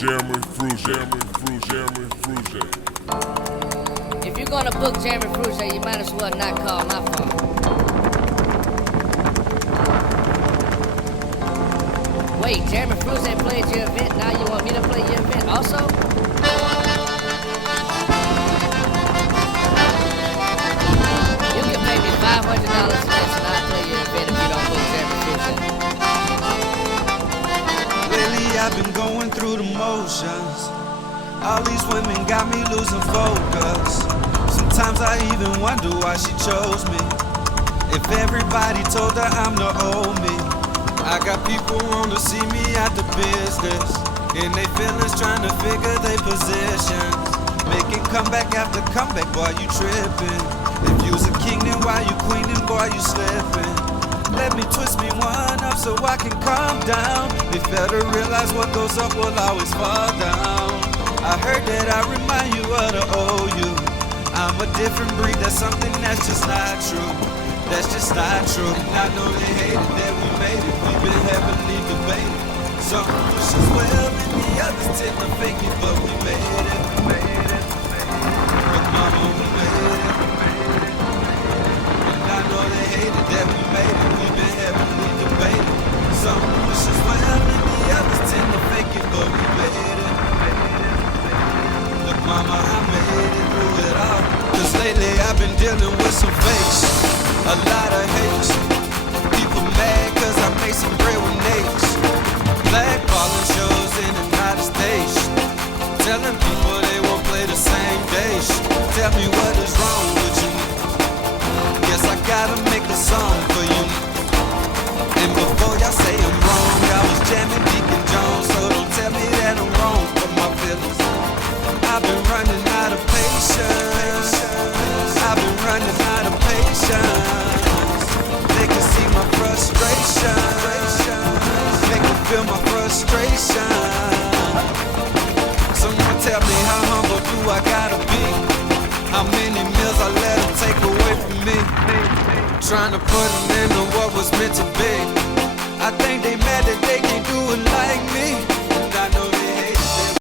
If you're gonna book Jeremy Fruge, you might as well not call my phone. Wait, Jeremy Fruge played your event, now you want me to play your event also? You can pay me $500 less and I'll play your event if you don't book Jeremy Fruge. Lately I've been going through the motions. All these women got me losing focus. Sometimes I even wonder why she chose me. If everybody told her I'm the old me. I got people want to see me at the business, and they feelings trying to figure their positions. Making comeback after comeback, boy, you tripping. If you's a king, then why you queening, boy, you slipping. Let me twist me one up so I can calm down. They fail to realize what goes up will always fall down. I heard that I remind you of the old you. I'm a different breed, that's something that's just not true. That's just not true. And I know they hated that we made it. We've been heavily debated. Some wish us well and the others tend to fake it, but we made it. But mama, we made it. And I know they hated that we made it. We've been heavily debated. Some wish us well and the others tend to fake it, but we made it. Look mama, I made it through it all. Cause lately I've been dealing with some fakes, a lot of hate. People mad cause I made some bread with neighbors. Blackballing shows in the United States, telling people they won't play the same days. Tell me what is wrong with you. Guess I gotta make a song for you. And before y'all say I'm wrong, I was jamming Deacon Jones, so don't tell me that I'm wrong for my feelings. I've been running out of patience. I've been running out of patience. They can see my frustration. They can feel my frustration. Someone tell me how humble do I gotta be? How many meals I let them take away from me? Trying to put an end to what was meant to be. I think they mad that they